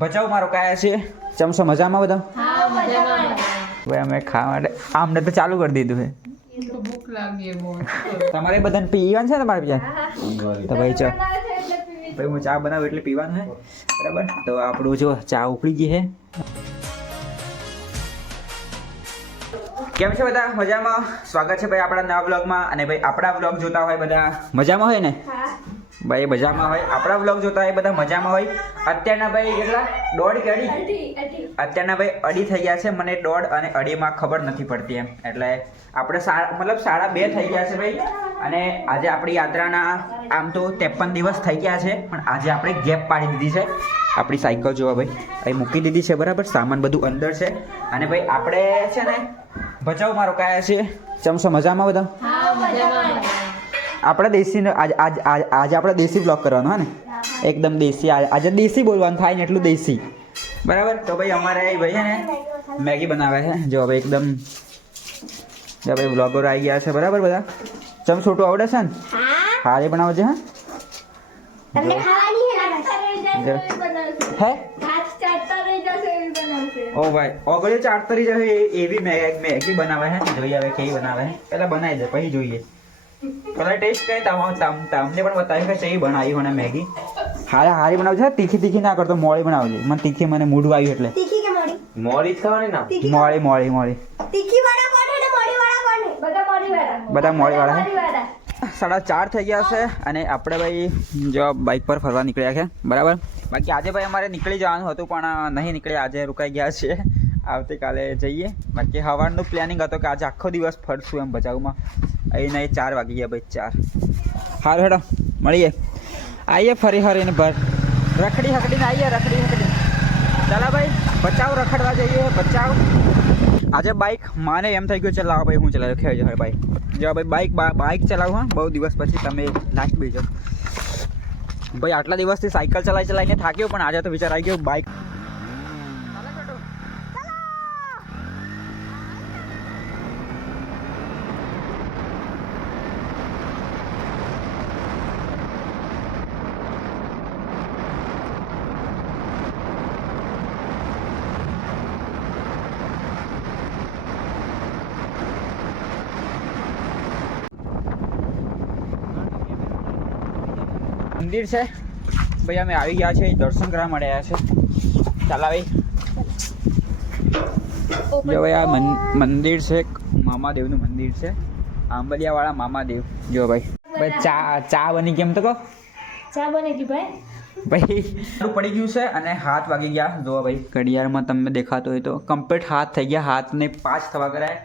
ભચાઉમાં કયા છે? ચમસો મજામાં બધા? ભાઈ અમે ખાવા માટે આમને તો ચાલુ કરી દીધું છે તો ભૂખ લાગી બહુ. તમારે બધાને પીવાનું છે ને તમારે બીજા તો ભાઈ ચા. ભાઈ હું ચા બનાવું એટલે પીવાનું છે બરાબર? તો આપણું જો ચા ઉકળી ગઈ છે કેમ છે બધા? મજામાં? સ્વાગત છે ભાઈ આપણા નવા બ્લોગમાં અને ભાઈ આપણા બ્લોગ જોતા હોય બધા મજામાં હોય ને? ભાઈ મજામાં હોય. આપણા બ્લોગ જોતા હોય બધા મજામાં હોય. અત્યારના ભાઈ કેટલા? દોઢ કે અઢી? અત્યારના ભાઈ અઢી થઈ ગયા છે. મને દોઢ અને અઢીમાં ખબર નથી પડતી એમ. એટલે આપણે મતલબ સાડા બે થઈ ગયા છે ભાઈ. અને આજે આપણી યાત્રાના આમ તો ત્રેપન દિવસ થઈ ગયા છે પણ આજે આપણે ગેપ પાડી દીધી છે. આપણી સાયકલ જોવા ભાઈ. અહીં મૂકી દીધી છે બરાબર? સામાન બધું અંદર છે. અને ભાઈ આપણે છે ને ભચાઉ મારો કાયા છે. ચમસો મજામાં બધા? મજામાં. આપણે દેશી આજ આજ આજ- આપણે દેશી બ્લોગ કરવાનો હા ને? એકદમ દેશી. આ- આજે દેશી બોલવાનું થાય ને એટલું દેશી. બરાબર? તો ભાઈ અમારે ભાઈ છે ને મેગી બનાવે છે. જો ભાઈ એકદમ જો ભાઈ બ્લોગર આવી ગયા છે. બરાબર બધા? ચમ છોટું આવડે છે ને? હારે એ બનાવજે હા? તમને ખાવાની હે. હે ઓ ભાઈ ઓગળે ચારતરી જશે એ- એવી મેગ- મેગી બનાવે છે જોઈએ હવે કેવી બનાવે છે. પહેલા બનાવી દે પછી જોઈએ. પહેલા ટેસ્ટ કરી તમ તમ- તમને પણ બતાવ્યું કે સહી બનાવી મને મેગી? હારે હારી બનાવજો તીખી તીખી ના કરતો મોળી બનાવજો. મને તીખી મને મૂડું આવ્યું એટલે. તીખી કે મોડી મોળી ખાવાની ના? મોળી મોળી મોળી. તીખી વાળા કોણ અને મોળી મોડી વાળા કોણ બધા મોડી વાળા. બધા મોળી વાળા વાળા. સાડા ચાર થઈ ગયા છે અને આપણે ભાઈ જો બાઇક પર ફરવા નીકળ્યા છે. બરાબર? બાકી આજે ભાઈ અમારે નીકળી જવાનું હતું પણ નહીં નીકળ્યા. આજે રોકાઈ ગયા છીએ. આવતીકાલે જઈએ. બાકી સવારનું પ્લાનિંગ હતો કે આજે આખો દિવસ ફરશું એમ બચાવમાં અહીં નહીં, ચાર વાગી ગયા ભાઈ, ચાર. સારું હેડો, મળીએ. આવીએ ફરી હરીને ભર. રખડી હકડીને આવીએ રખડી હકડી ચાલો ભાઈ, બચાવ, રખડવા જઈએ, બચાવ. આજે બાઇક માને એમ થઈ ગયું છે, લાવો ભાઈ, હું ચલાવ્યો ખેડ હવે ભાઈ જો ભાઈ બાઇક બાઇક ચલાવું, હા, બહુ દિવસ પછી તમે લાસ્ટ બીજો. ભાઈ, આટલા દિવસથી સાયકલ ચલાવી ચલાવીને થાક્યો, પણ આજે તો વિચાર આવી ગયો બાઇક મંદિર છે. ભાઈ અમે આવી ગયા છે દર્શન કરવા માટે આવ્યા છે. ચાલ આવી. જો ભાઈ આ મંદિર છે મામાદેવનું મંદિર છે. આંબલિયાવાળા મામાદેવ. જો ભાઈ. ભાઈ ચા ચા બની કેમ તો કહો. ચા બની ગઈ ભાઈ. ભાઈ પડી ગયું છે અને હાથ વાગી ગયા. જો ભાઈ ઘડિયાળમાં તમને દેખાતો હોય તો કમ્પ્લીટ હાથ થઈ ગયા. હાથને પાંચ થવા કરાય.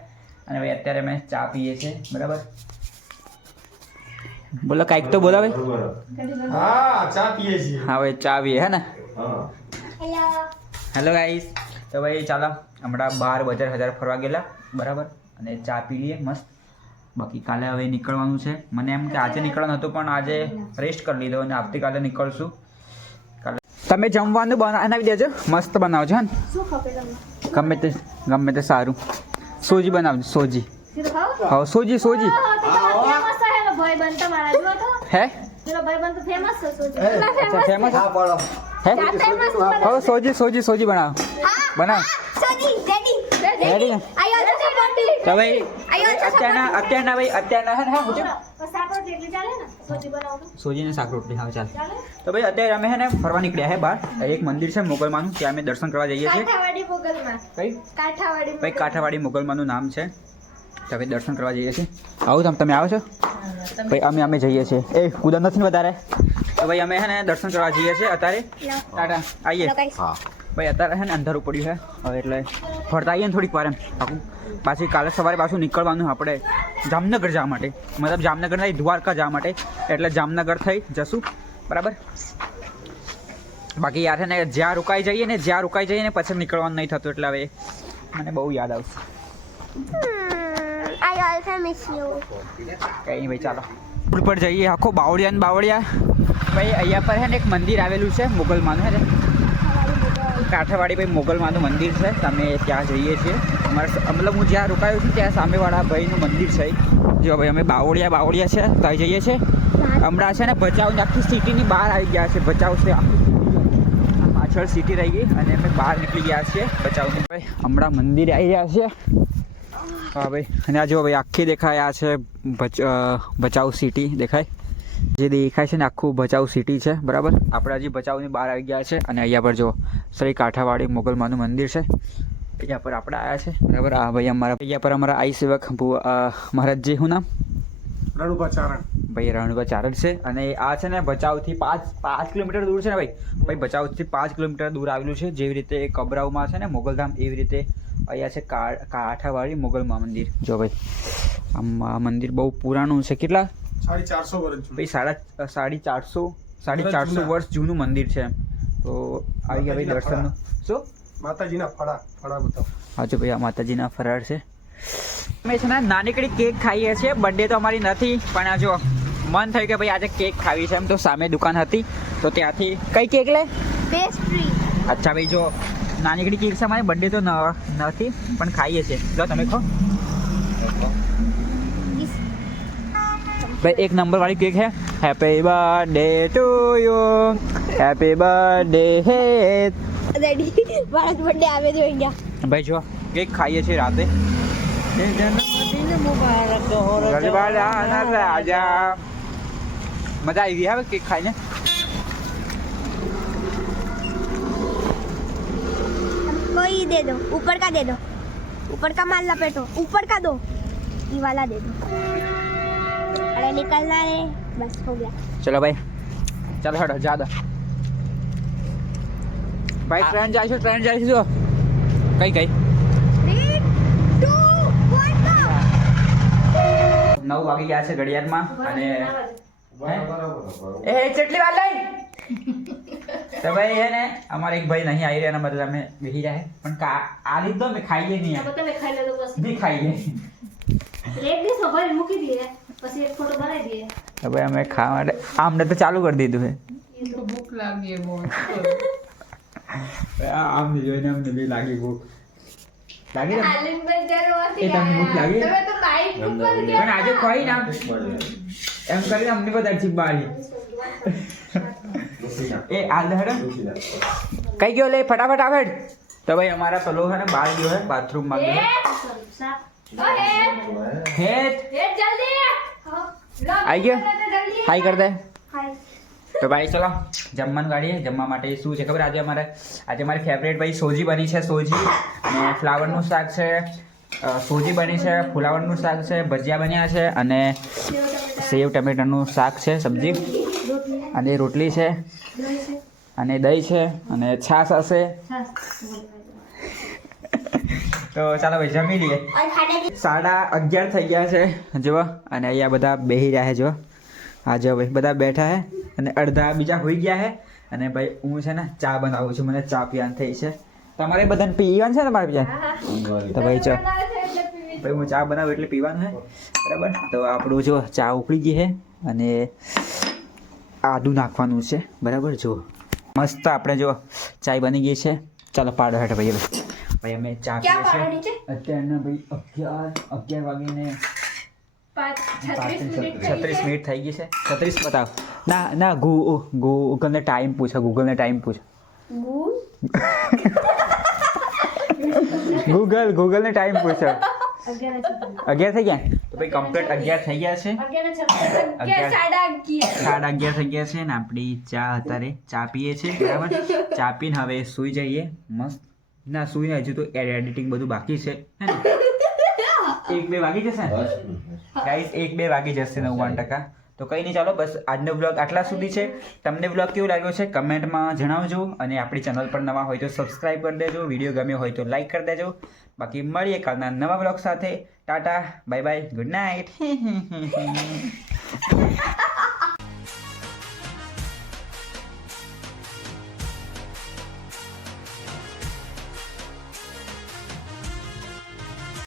અને ભાઈ અત્યારે અમે ચા પીએ છીએ. બરાબર? બોલો કાંઈક તો બોલાવે. હા ચા પીએ છીએ. હા ભાઈ ચા પીએ હે ને? હેલો હેલો ગાઈસ તો ભાઈ ચાલો હમણાં બાર બજાર હજાર ફરવા ગયેલા બરાબર? અને ચા પી લઈએ મસ્ત. બાકી કાલે હવે નીકળવાનું છે. મને એમ કે આજે નીકળવાનું હતું પણ આજે રેસ્ટ કરી લીધો અને આવતીકાલે નીકળશું. કાલે તમે જમવાનું બનાવી દેજો. મસ્ત બનાવજો હે ને? શું ખપે તમને? ગમે તે ગમે તે સારું. સોજી બનાવજો સોજી. હા સોજી સોજી. જો તો. હે? પેલો ભાઈ બન તો ફેમસ છે શું અચ્છા ફેમસ ચા પાડો. હે? ફેમસ સોજી સોજી સોજી બનાવો. બનાવ. સોજી ready Ready? I also support તો ભાઈ અત્યારના અત્યારના ભાઈ અત્યારના હે ને હા પૂછો સપોર્ટ એટલી ચાલે ને સોજી બનાવો તો સોજીને શાક રોટલી હા ચાલ. તો ભાઈ અત્યારે અમે હે ને ફરવા નીકળ્યા હે બહાર. એક મંદિર છે મુગલમાનું ત્યાં અમે દર્શન કરવા જઈએ છીએ. કાઠાવાડી મોગલમાં. કઈ? કાઠાવાડી ભાઈ કાઠાવાડી મુગલમાનું નામ છે. તો હવે દર્શન કરવા જઈએ છીએ. આવું તમે તમે આવો છો? ભાઈ અમે અમે જઈએ છીએ. એ કુદર નથી ને વધારે? તો ભાઈ અમે છે ને દર્શન કરવા જઈએ છીએ અત્યારે. ટાટા આવીએ હા. ભાઈ અત્યારે છે ને અંધારું પડ્યું છે હવે એટલે ફરતા આવીએ ને થોડીક વાર એમ. પાકું પાછી કાલે સવારે પાછું નીકળવાનું આપણે જામનગર જવા માટે. મતલબ જામનગર નહીં દ્વારકા જવા માટે. એટલે જામનગર થઈ જશું. બરાબર? બાકી યાર છે ને જ્યાં રોકાઈ જઈએ ને જ્યાં રોકાઈ જઈએ ને પછી નીકળવાનું નહીં થતું. એટલે હવે મને બહુ યાદ આવશે. આઈ કંઈ નહીં ભાઈ, ચાલો. પુલ પર જઈએ. આખો બાવળિયા ને બાવળિયા. ભાઈ, અહીંયા પર છે ને એક મંદિર આવેલું છે મુગલમાં હે ને? કાઠાવાડી ભાઈ, મોગલમાનું મંદિર છે. તમે ત્યાં જઈએ છીએ. અમારા મતલબ હું જ્યાં રોકાયો છું, ત્યાં સામેવાળા ભાઈનું મંદિર છે જો ભાઈ, અમે બાવળિયા બાવળિયા છે, ત્યાં જઈએ છીએ. હમણાં છે ને ભચાઉ આખી સિટીની બહાર આવી ગયા છે, ભચાઉ છે. પાછળ સિટી રહી ગઈ અને અમે બહાર નીકળી ગયા છીએ બચાવની ભાઈ, હમણાં મંદિરે આવી ગયા છે. હા ભાઈ. અને આ જો ભાઈ આખી દેખાય આ છે ભચ ભચાઉ સિટી દેખાય. જે દેખાય છે ને આખું ભચાઉ સિટી છે બરાબર? આપણે હજી ભચાઉની બહાર આવી ગયા છે અને અહીંયા પર જો શ્રી કાંઠાવાડી મોગલમાનું મંદિર છે. અહીંયા પર આપણે આવ્યા છે બરાબર? આ ભાઈ અમારા અહીંયા પર અમારા આઈ સેવક મહારાજજી શું નામ? રણુભા ચારણ ભાઈ રણુભા ચારણ છે. અને આ છે ને ભચાઉથી પાંચ પાંચ કિલોમીટર દૂર છે ને ભાઈ? ભાઈ ભચાઉથી પાંચ કિલોમીટર દૂર આવેલું છે. જેવી રીતે કબરાઉમાં છે ને મોગલધામ એવી રીતે અહીંયા છે કા- મુગલમાં મંદિર. જો ભાઈ આમ આ મંદિર બહુ પુરાણું છે. કેટલા? સાડી ચારસો વર્ષ ભાઈ સાડા સાડી ચારસો સાડી ચારસો વર્ષ જૂનું મંદિર છે તો આવી ગયા ભાઈ દર્શન શું? માતાજીના ફળા ફળા બતાવો. હા જો ભાઈ આ માતાજીના ફરાળ છે. અમે છે ને નાનકડી કેક ખાઈએ છીએ. બર્થડે તો અમારી નથી પણ આ જો મન થયું કે ભાઈ આજે કેક ખાવી છે એમ. તો સામે દુકાન હતી. તો ત્યાંથી કઈ કેક લે? પેસ્ટ્રી અચ્છા ભાઈ જો નાનકડી કેક છે અમારી બર્થડે તો નથી પણ ખાઈએ છીએ. લો તમે ખો. ભાઈ એક નંબર વાળી કેક છે happy birthday to you happy birthday હે. રેડી ભારત બર્થડે આવે જો અહીંયા. ભાઈ જો કેક ખાઈએ છીએ રાતે. મજા આવી ગઈ હવે કેક ખાઈને? कोई दे दो ऊपर का दे दो ऊपर का माल लपेटो ऊपर का दो ये वाला दे दो अरे निकलना है बस हो गया ચલો ભાઈ ચાલો હેડો જા દો ભાઈ ટ્રેન જાય છે ટ્રેન જાય છે જો કઈ કઈ Three, two, one, go! નવ વાગી ગયા છે ઘડિયાળમાં અને એ ચટલી વાર લઈ. તો ભાઈ હે ને અમારે એક ભાઈ નહીં આવી રહ્યા એના બદલે અમે બેહી રહ્યા પણ કા આ લીધો મેં ખાઈએ નહીં. તમે ખાઈ લેજો બસ. નહીં ખાઈએ એક દિવસ ભરી મૂકી દઈએ પછી એક ફોટો બનાવી દઈએ. તો ભાઈ અમે ખાવા માટે આમને તો ચાલુ કરી દીધું છે. તો ભૂખ લાગી બહુ. આમ જોઈને અમને બી લાગી ભૂખ. લાગી ને? આલિમભાઈ એ તમને ભૂખ લાગી? તમે તો બાઈક ઉપર પણ આજે કોઈ ના એમ કરીને અમને બધા જીભ મારી એ હેડો. કઈ ગયો લે, ફટાફટ આવડ તો ભાઈ, અમારા પેલો છે ને બહાર ગયો છે બાથરૂમમાં ગયો. હેત આઈ ગયો? હાઈ કર દે. તો ભાઈ, ચલો, જમવાનું કાઢીએ. જમવા માટે શું છે ખબર? આજે અમારે આજે મારી ફેવરેટ ભાઈ સોજી બની છે, સોજી. અને ફ્લાવરનું શાક છે સોજી બની છે, ફુલાવરનું શાક છે, ભજીયા બન્યા છે, અને સેવ ટમેટાનું શાક છે સબ્જી. અને રોટલી છે. અને દહીં છે. અને છાશ હશે. તો ચાલો ભાઈ જમી લઈએ. સાડા અગિયાર થઈ ગયા છે જુઓ. અને અહીંયા બધા બેહી રહ્યા છે જુઓ. હા જો ભાઈ બધા બેઠા છે. અને અડધા બીજા હોઈ ગયા છે. અને ભાઈ હું છે ને ચા બનાવું છું. મને ચા પીવાની થઈ છે. તમારે બધાને પીવાનું છે તમારે બીજા તો ભાઈ ચા ભાઈ હું ચા બનાવું એટલે પીવાનું હે. બરાબર? તો આપણું જો ચા ઉકળી ગઈ છે અને આદુ નાખવાનું છે. બરાબર? જો. મસ્ત આપણે જો ચા બની ગઈ છે. ચાલો પાડો હેઠ ભાઈ ભાઈ અમે ચા પીએ છે? અત્યારના ભાઈ અગિયાર અગિયાર વાગીને છત્રીસ મિનિટ થઈ ગઈ છે. છત્રીસ બતાવ. ના ના ગુ ગૂગલને ટાઈમ પૂછો ગૂગલને ટાઈમ પૂછો. ગૂગલ ગૂગલને ટાઈમ પૂછો. અગિયાર થઈ ગયા? તો ભાઈ કમ્પ્લીટ અગિયાર થઈ ગયા છે? સાડા અગિયાર. થઈ ગયા છે ને આપણી ચા અત્યારે ચા પીએ છે બરાબર? ચા પીને હવે સૂઈ જઈએ. મસ્ત. ના સૂઈને હજુ તો એડિટિંગ બધું બાકી છે. એક બે વાગી જશે ને? ગાઈસ એક બે વાગી જશે નવ્વાણું ટકા. તો કંઈ નહીં, ચાલો બસ આજનો બ્લોગ આટલા સુધી છે. તમને બ્લોગ કેવો લાગ્યો છે કમેન્ટમાં જણાવજો અને આપણી ચેનલ પર નવા હોય તો સબસ્ક્રાઈબ કરી દેજો. વીડિયો ગમ્યો હોય તો લાઈક કરી દેજો. બાકી મળીએ કાલના નવા બ્લોગ સાથે. Ta-ta bye bye good night